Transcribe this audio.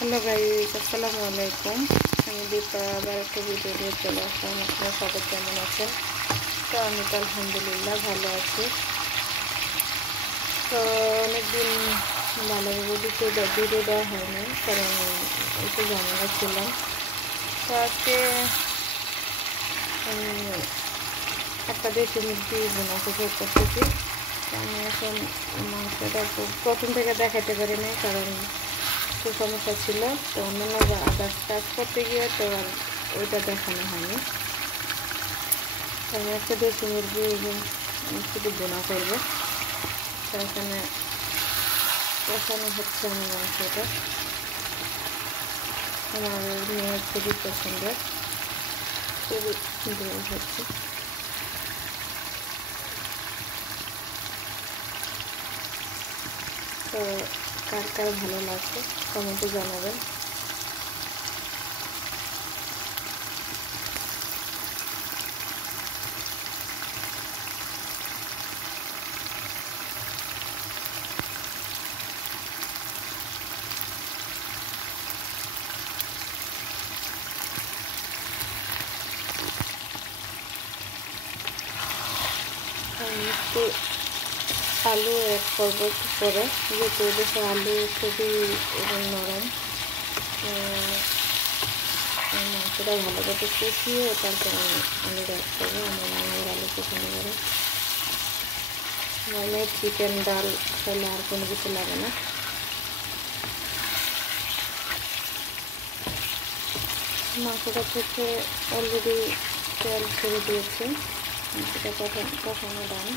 Hello guys, আসসালামু আলাইকুম। আমি দীপা আবার একটা ভিডিও নিয়ে চলে আসলাম। আপনারা সবাই কেমন আছেন? তো আমি তো আলহামদুলিল্লাহ ভালো আছি। তো অনেকদিন ভালোভাবে ভিডিও দেওয়া হয়নি, কারণ একটু ঝামেলা ছিলাম। তো আজকে আমি একটা দেশি মুরগি বোনা করতেছি। আমি এখন মাংসটা প্রথম থেকে দেখাতে পারি নাই, কারণ একটু সমস্যা ছিল। তো অন্যান্য আদার্স কাজ করতে গিয়ে তো আর ওইটা দেখানো হয়নি। আমি একটা দেশি মুরগি শুধু বোনা করবো। তো এখানে কষানো হচ্ছে আমার মাংসটা। আমার মেয়ের খুবই পছন্দের, খুবই সুন্দর হচ্ছে। তো কার কার ভালো লাগছে কমেন্টে জানাবেন। আমি একটু আলু অ্যাড করবো একটু পরে, যেহেতু দেশে আলু খুবই নরম। মাংসটা ভালো করে কষিয়ে তারপর আমি আলুটা অ্যাড করবো। আমার মেয়ের আলু পছন্দ করে। আমার মেয়ের চিকেন ডাল খেলে আর কোনো কিছু লাগে না। মাংসটা থেকে অলরেডি তেল ছেড়ে দিয়েছে, মাংসটা কষানো ডান।